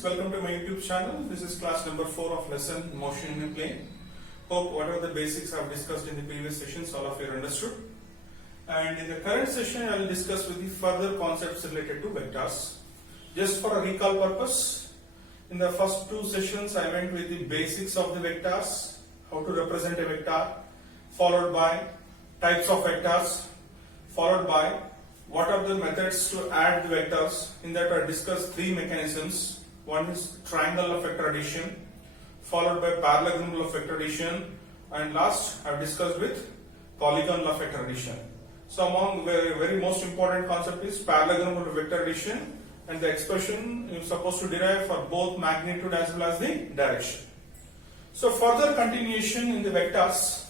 Welcome to my YouTube channel. This is class number 4 of lesson motion in a plane. Hope whatever the basics I've discussed in the previous sessions all of you understood. And in the current session I will discuss with you further concepts related to vectors. Just for a recall purpose, in the first two sessions I went with the basics of the vectors, how to represent a vector, followed by types of vectors, followed by what are the methods to add the vectors. In that I discussed three mechanisms. One is triangle of vector addition, followed by parallelogram of vector addition, and last I have discussed with polygon of vector addition. So among very most important concept is parallelogram of vector addition, and the expression is supposed to derive for both magnitude as well as the direction. So further continuation in the vectors,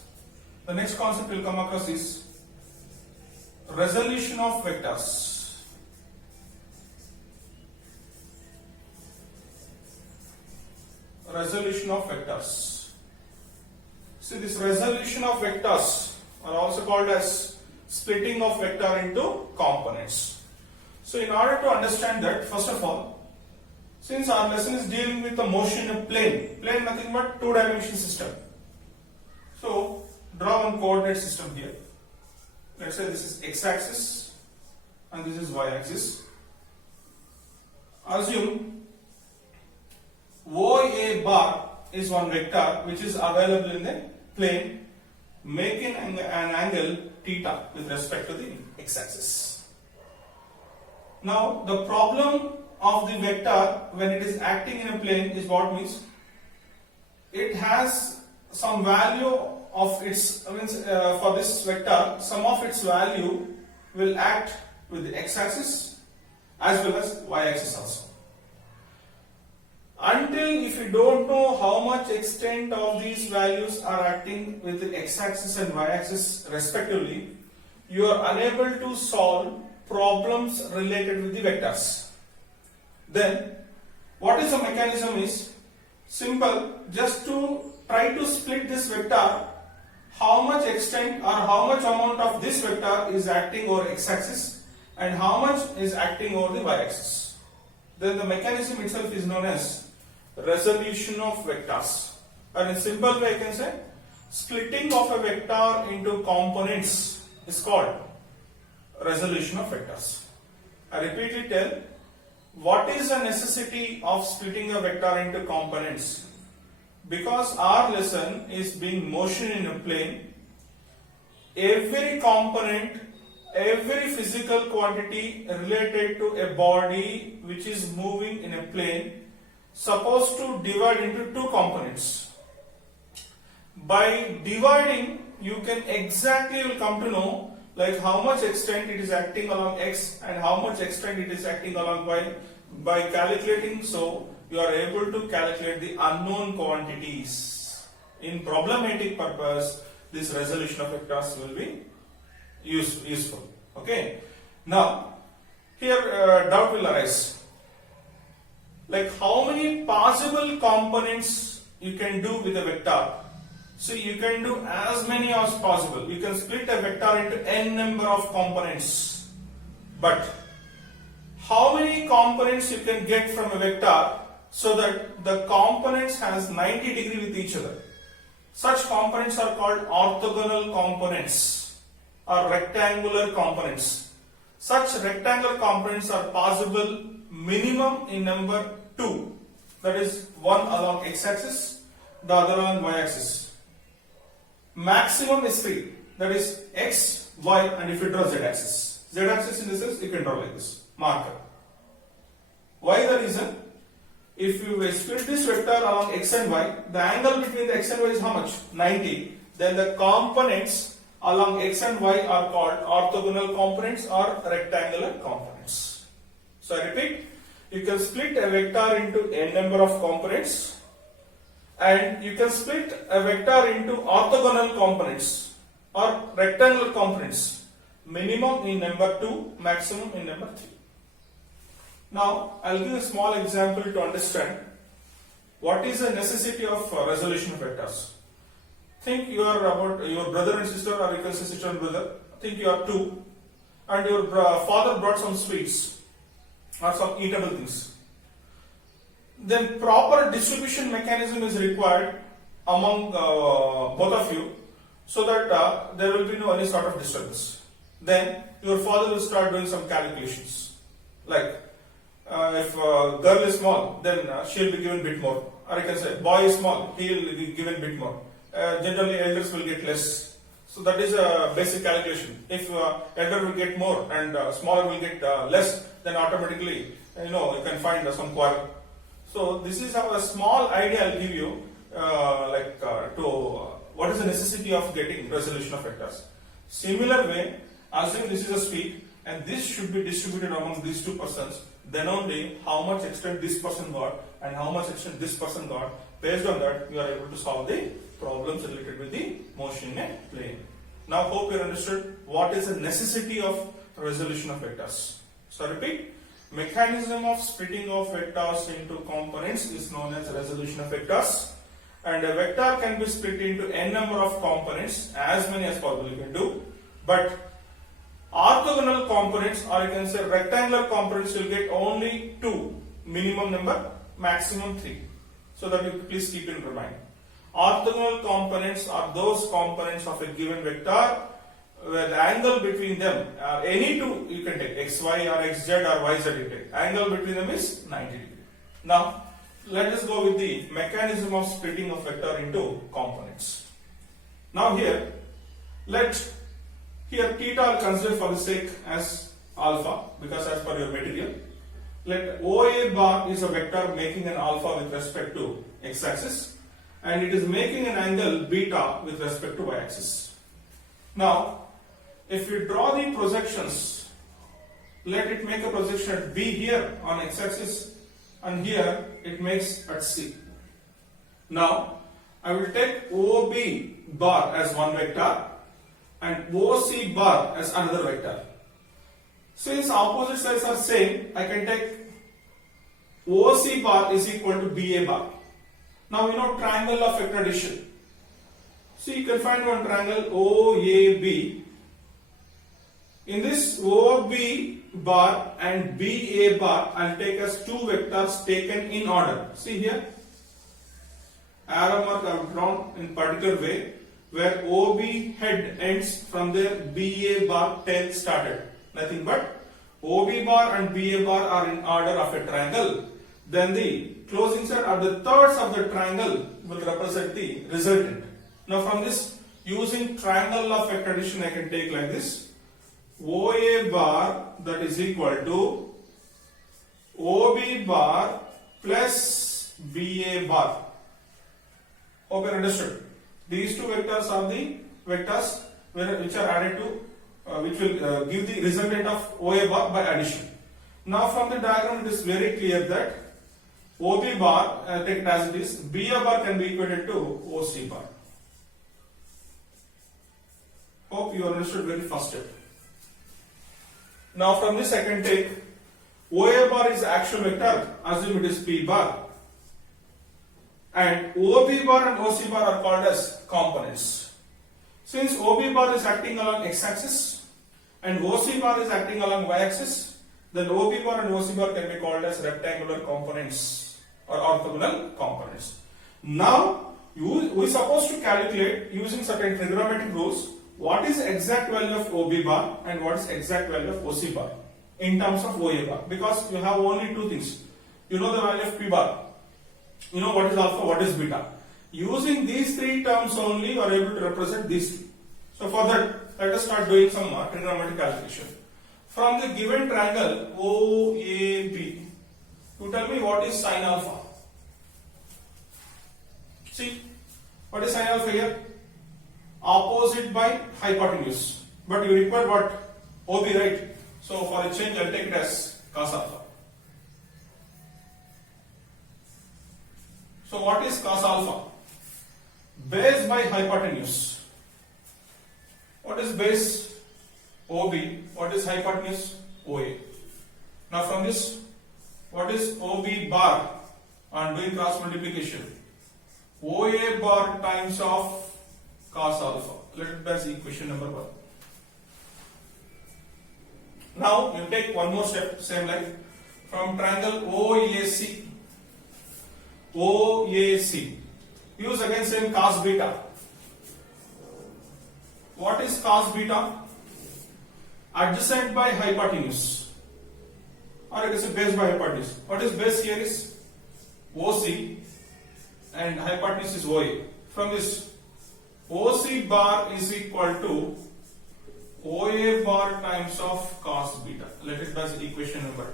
the next concept will come across is resolution of vectors. Resolution of vectors. See, this resolution of vectors are also called as splitting of vector into components. So in order to understand that, first of all, since our lesson is dealing with the motion in a plane nothing but two-dimensional system. So draw one coordinate system here. Let's say this is x-axis and this is y-axis. Assume OA bar is one vector which is available in the plane, making an angle theta with respect to the x-axis. Now the problem of the vector when it is acting in a plane is what means it has some value of its for this vector, some of its value will act with the x-axis as well as y-axis also. Until if you don't know how much extent of these values are acting with the x-axis and y-axis respectively, you are unable to solve problems related with the vectors. Then what is the mechanism is simple, just to try to split this vector, how much extent or how much amount of this vector is acting over x-axis and how much is acting over the y-axis. Then the mechanism itself is known as resolution of vectors. And in simple way I can say splitting of a vector into components is called resolution of vectors. I repeatedly tell, what is the necessity of splitting a vector into components? Because our lesson is being motion in a plane, every component, every physical quantity related to a body which is moving in a plane supposed to divide into two components. By dividing, you can exactly will come to know like how much extent it is acting along x and how much extent it is acting along y. By calculating, so you are able to calculate the unknown quantities. In problematic purpose, this resolution of vectors will be useful. Okay. Now, here doubt will arise. Like how many possible components you can do with a vector? So you can do as many as possible. You can split a vector into n number of components. But how many components you can get from a vector so that the components has 90 degree with each other? Such components are called orthogonal components or rectangular components. Such rectangular components are possible minimum in number 2, that is one along x-axis, the other along y-axis. Maximum is 3, that is x, y, and if you draw z-axis. Z-axis in this sense you can draw like this, marker. Why the reason? If you split this vector along x and y, the angle between the x and y is how much? 90. Then the components along x and y are called orthogonal components or rectangular components. So I repeat, you can split a vector into n number of components and you can split a vector into orthogonal components or rectangular components, minimum in number 2, maximum in number 3. Now I will give a small example to understand what is the necessity of resolution of vectors. Think you are about your brother and sister, or you can say sister and brother. Think you are two and your father brought some sweets or some eatable things. then proper distribution mechanism is required among both of you, so that there will be no any sort of disturbance. Then your father will start doing some calculations, like if girl is small, then she will be given bit more, or I can say boy is small, he will be given bit more. Generally elders will get less. So that is a basic calculation. If elder will get more and smaller will get less, then automatically you can find some quarrel. So this is a small idea I'll give you, to what is the necessity of getting resolution of vectors. Similar way, assume this is a speed and this should be distributed among these two persons, then only how much extent this person got and how much extent this person got. Based on that, you are able to solve the problems related with the motion in a plane. Now hope you understood what is the necessity of resolution of vectors. So repeat, mechanism of splitting of vectors into components is known as resolution of vectors, and a vector can be split into n number of components, as many as possible you can do, but orthogonal components, or you can say rectangular components, will get only 2, minimum number, maximum 3. So that you please keep in mind. Orthogonal components are those components of a given vector where the angle between them, any two you can take, xy or xz or yz you take, angle between them is 90 degree. Now let us go with the mechanism of splitting of vector into components. Now here theta I'll consider for the sake as alpha, because as per your material. Let OA bar is a vector making an alpha with respect to x-axis, and it is making an angle beta with respect to y-axis. Now, if we draw the projections, let it make a projection at B here on x-axis, and here it makes at C. Now, I will take OB bar as one vector and OC bar as another vector. Since opposite sides are same, I can take OC bar is equal to BA bar. Now you know triangle of vector addition. So you can find one triangle OAB. In this OB bar and BA bar, I'll take as two vectors taken in order. See here, arrow mark I have drawn in particular way, where OB head ends from there, BA bar tail started. Nothing but OB bar and BA bar are in order of a triangle. Then the closing side or the thirds of the triangle will represent the resultant. Now from this, using triangle of vector addition, I can take like this: OA bar that is equal to OB bar plus BA bar. Hope you understood. These two vectors are the vectors which are added to, which will give the resultant of OA bar by addition. Now from the diagram, it is very clear that OB bar, take it as it is, BA bar can be equated to OC bar. Hope you understood very first step. Now from this I can take OA bar is actual vector, assume it is P bar, and OB bar and OC bar are called as components. Since OB bar is acting along x-axis and OC bar is acting along y-axis, then OB bar and OC bar can be called as rectangular components or orthogonal components. Now we are supposed to calculate using certain trigonometric rules what is the exact value of OB bar and what is the exact value of OC bar in terms of OA bar, because you have only two things. You know the value of P bar, you know what is alpha, what is beta. Using these three terms only you are able to represent these two. So for that, let us start doing some trigonometric calculation. From the given triangle OAB, you tell me what is sine alpha. See, what is sine alpha here? Opposite by hypotenuse. But you require what? OB, right? So for a change, I'll take it as cos alpha. So what is cos alpha? Base by hypotenuse. What is base? OB. What is hypotenuse? OA. Now from this, what is OB bar? On doing cross multiplication, OA bar times of cos alpha. Let it be as equation number 1. Now you take one more step, same like from triangle OAC. OAC. Use again same cos beta. What is cos beta? Adjacent by hypotenuse, or it is a base by hypotenuse. What is base here is OC and hypotenuse is OA. From this, OC bar is equal to OA bar times of cos beta. Let it as equation number 2.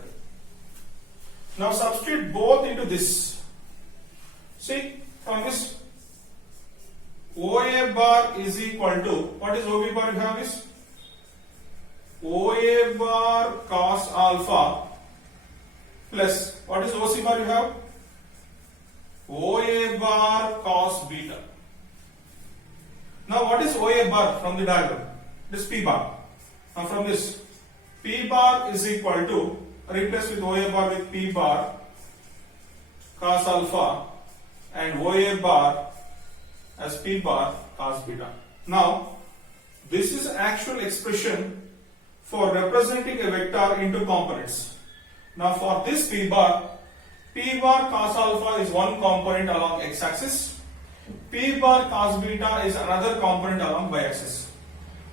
Now substitute both into this. See, from this, OA bar is equal to, what is OB bar you have is? OA bar cos alpha plus, what is OC bar you have? OA bar cos beta. Now what is OA bar from the diagram? It is P bar. Now from this, P bar is equal to, replace with OA bar with P bar cos alpha and OA bar as P bar cos beta. Now this is actual expression for representing a vector into components. Now for this P bar cos alpha is one component along x-axis, P bar cos beta is another component along y-axis.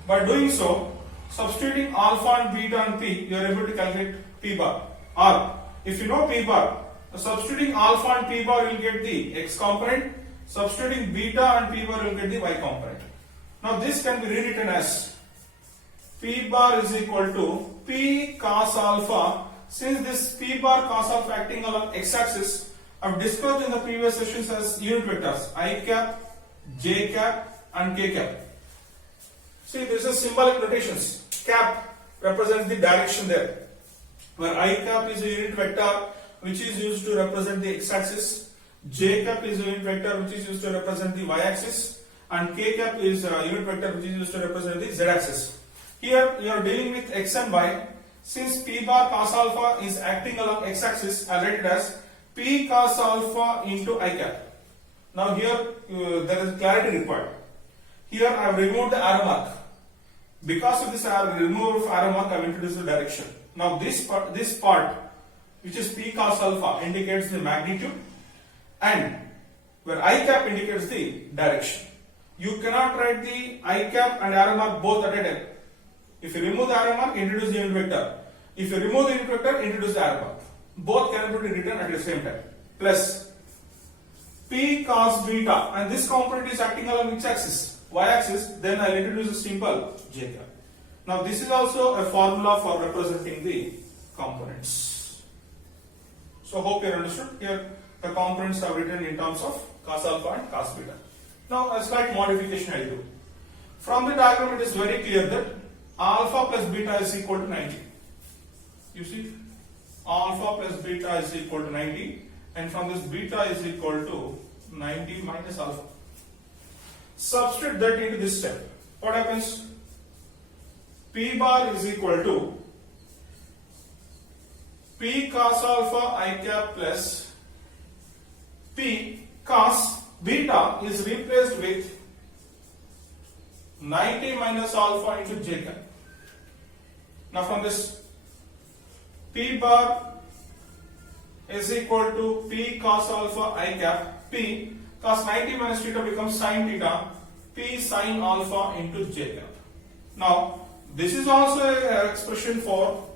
By doing so, substituting alpha and beta and P, you are able to calculate P bar. Or if you know P bar, substituting alpha and P bar you will get the x component, substituting beta and P bar you will get the y component. Now this can be rewritten as P bar is equal to P cos alpha. Since this P bar cos alpha acting along x-axis, I have discussed in the previous sessions as unit vectors I cap, j cap and k cap. See, there is a symbolic notations. Cap represents the direction there, where I cap is a unit vector which is used to represent the x-axis, j cap is a unit vector which is used to represent the y-axis, and k cap is a unit vector which is used to represent the z-axis. Here you are dealing with x and y. Since P bar cos alpha is acting along x-axis, I write it as P cos alpha into I cap. Now here there is clarity required. Here I have removed the arrow mark. Because of this removal of arrow mark, I have introduced the direction. Now this part which is P cos alpha indicates the magnitude, and where I cap indicates the direction. You cannot write the I cap and arrow mark both at a time. If you remove the arrow mark, introduce the unit vector. If you remove the unit vector, introduce the arrow mark. Both can be written at the same time. Plus P cos beta, and this component is acting along which axis? Y-axis. Then I will introduce a symbol j cap. Now this is also a formula for representing the components. So hope you understood. Here the components are written in terms of cos alpha and cos beta. Now a slight modification I do. From the diagram it is very clear that alpha plus beta is equal to 90. You see, alpha plus beta is equal to 90, and from this beta is equal to 90 minus alpha. Substitute that into this step. What happens? P bar is equal to P cos alpha I cap plus P cos beta is replaced with 90 minus alpha into j cap. Now from this, P bar is equal to P cos alpha I cap. P cos 90 minus theta becomes sin theta. P sin alpha into j cap. Now this is also an expression for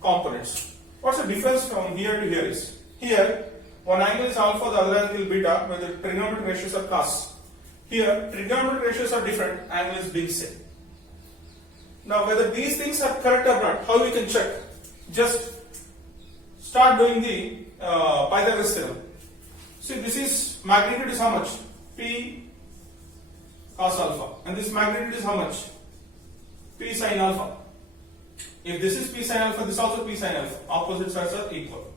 components. What's the difference from here to here is, here one angle is alpha, the other angle beta, where the trigonometric ratios are cos. Here trigonometric ratios are different, angle is being same. Now whether these things are correct or not, how we can check? Just start doing the Pythagoras theorem. See, this is magnitude is how much? P cos alpha, and this magnitude is how much? P sin alpha. If this is P sin alpha, this also P sin alpha. Opposite sides are equal.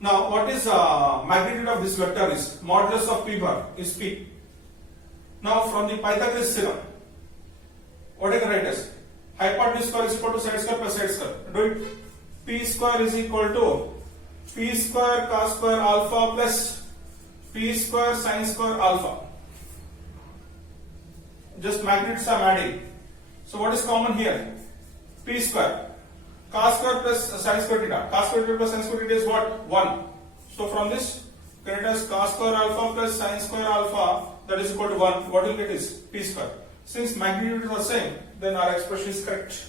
Now what is magnitude of this vector is? Modulus of P bar is P. Now from the Pythagoras theorem, what I can write as? Hypotenuse square is equal to side square plus side square. Do it. P square is equal to P square cos square alpha plus P square sin square alpha. Just magnitudes I'm adding. So what is common here? P square. Cos square plus sin square theta. Cos square theta plus sin square theta is what? 1. So from this, Get it as cos square alpha plus sin square alpha, that is equal to 1. What you'll get is p square. Since magnitudes are same, then our expression is correct.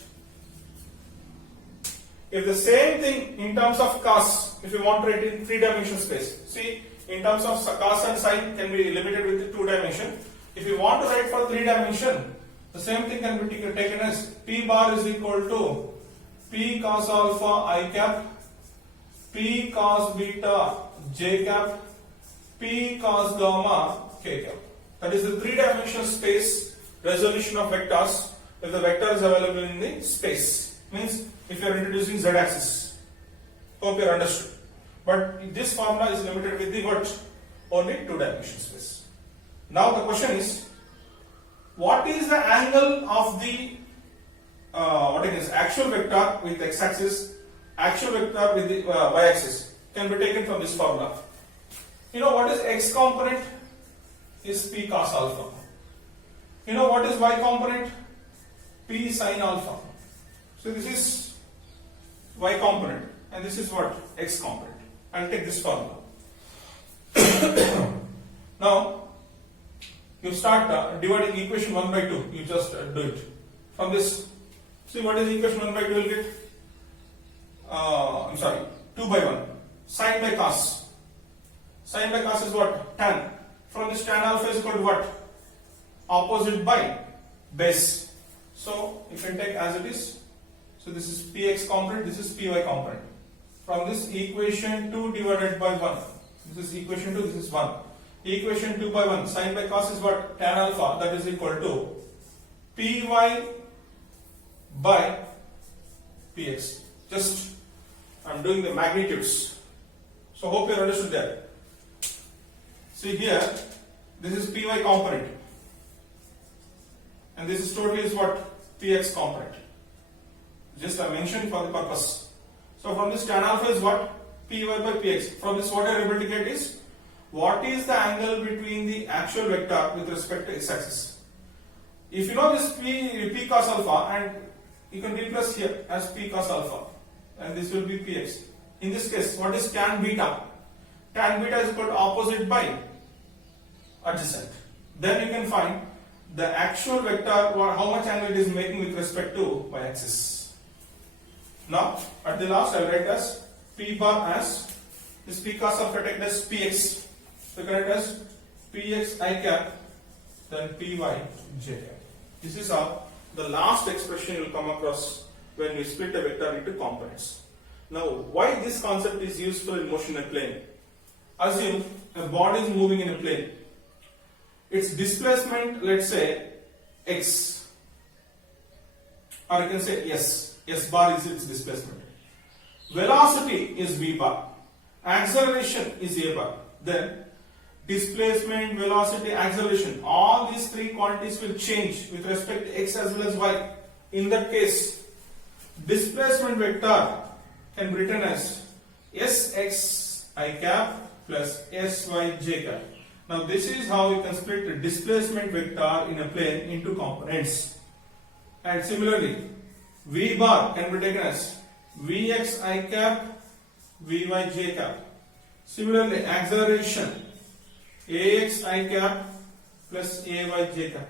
If the same thing in terms of cos, if you want to write in 3-dimensional space, see, in terms of cos and sin can be limited with 2 dimension. If you want to write for 3 dimension, the same thing can be taken as p bar is equal to p cos alpha I cap, p cos beta j cap, p cos gamma k cap. That is the 3-dimensional space resolution of vectors if the vector is available in the space. Means if you are introducing z axis. Hope you are understood. But this formula is limited with the what? Only 2-dimensional space. Now the question is, what is the angle of the actual vector with x-axis, actual vector with the y-axis? Can be taken from this formula. You know what is x component? Is p cos alpha. You know what is y component? P sin alpha. So this is y component and this is what? X component. I'll take this formula. Now you start dividing equation 1 by 2. You just do it. From this, see what is equation 1 by 2 will get? 2 by 1. Sin by cos. Sin by cos is what? Tan. From this tan alpha is equal to what? Opposite by base. So you can take as it is. So this is px component, this is py component. From this equation 2 divided by 1. This is equation 2, this is 1. Equation 2 by 1. Sin by cos is what? Tan alpha, that is equal to py by px. Just I am doing the magnitudes. So hope you understood that. See here, this is py component. And this is totally is what? Px component. Just I mentioned for the purpose. So from this tan alpha is what? Py by px. From this what I am able to get is, what is the angle between the actual vector with respect to x-axis? If you know this p cos alpha, and you can replace here as p cos alpha, and this will be px. In this case, what is tan beta? Tan beta is equal to opposite by adjacent. Then you can find the actual vector, how much angle it is making with respect to y-axis. Now, at the last I will write as p bar as this p cos alpha taken as px. So you can write as px I cap, then py j cap. This is how the last expression you will come across when we split a vector into components. Now, why this concept is useful in motion in a plane? Assume a body is moving in a plane. Its displacement, let's say x, or you can say s. S bar is its displacement. Velocity is v bar. Acceleration is a bar. Then displacement, velocity, acceleration, all these three quantities will change with respect to x as well as y. In that case, displacement vector can be written as sx I cap plus sy j cap. Now this is how you can split the displacement vector in a plane into components. And similarly, v bar can be taken as vx I cap, vy j cap. Similarly, acceleration ax I cap plus ay j cap.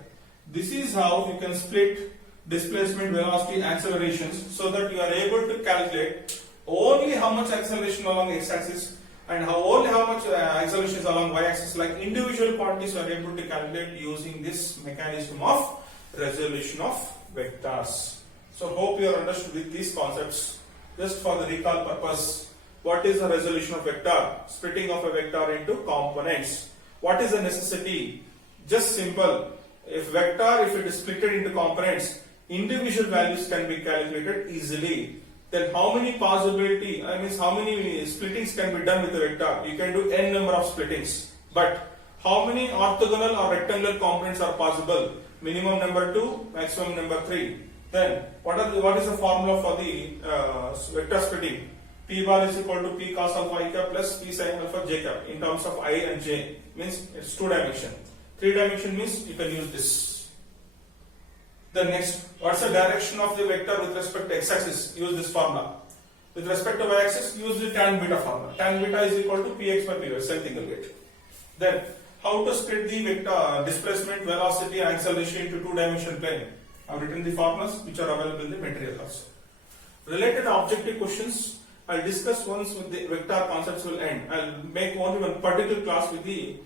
This is how you can split displacement, velocity, accelerations, so that you are able to calculate only how much acceleration along x-axis and only how much acceleration is along y-axis. Like individual quantities you are able to calculate using this mechanism of resolution of vectors. So hope you are understood with these concepts. Just for the recall purpose, what is the resolution of vector? Splitting of a vector into components. What is the necessity? Just simple. If it is split into components, individual values can be calculated easily. Then how many how many splittings can be done with a vector? You can do n number of splittings. But how many orthogonal or rectangular components are possible? Minimum number 2, maximum number 3. Then what is the formula for the vector splitting? P bar is equal to P cos alpha I cap plus P sin alpha j cap in terms of I and j. Means it's 2 dimension. 3 dimension means you can use this. Then next, what's the direction of the vector with respect to x-axis? Use this formula. With respect to y-axis, use the tan beta formula. Tan beta is equal to px by py, self integrate. Then, how to split the vector displacement, velocity, and acceleration into two-dimensional plane? I've written the formulas which are available in the material also. Related objective questions, I'll discuss once with the vector concepts will end. I'll make only one particular class with the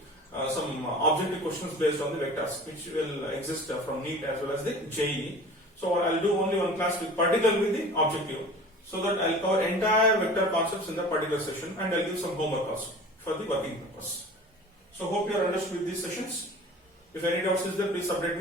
some objective questions based on the vectors, which will exist from NEET as well as the JEE. So I'll do only one class with particular with the objective, so that I'll cover entire vector concepts in that particular session, and I'll give some homework also for the working purpose. So hope you are understood with these sessions. If any doubts is there, please update me.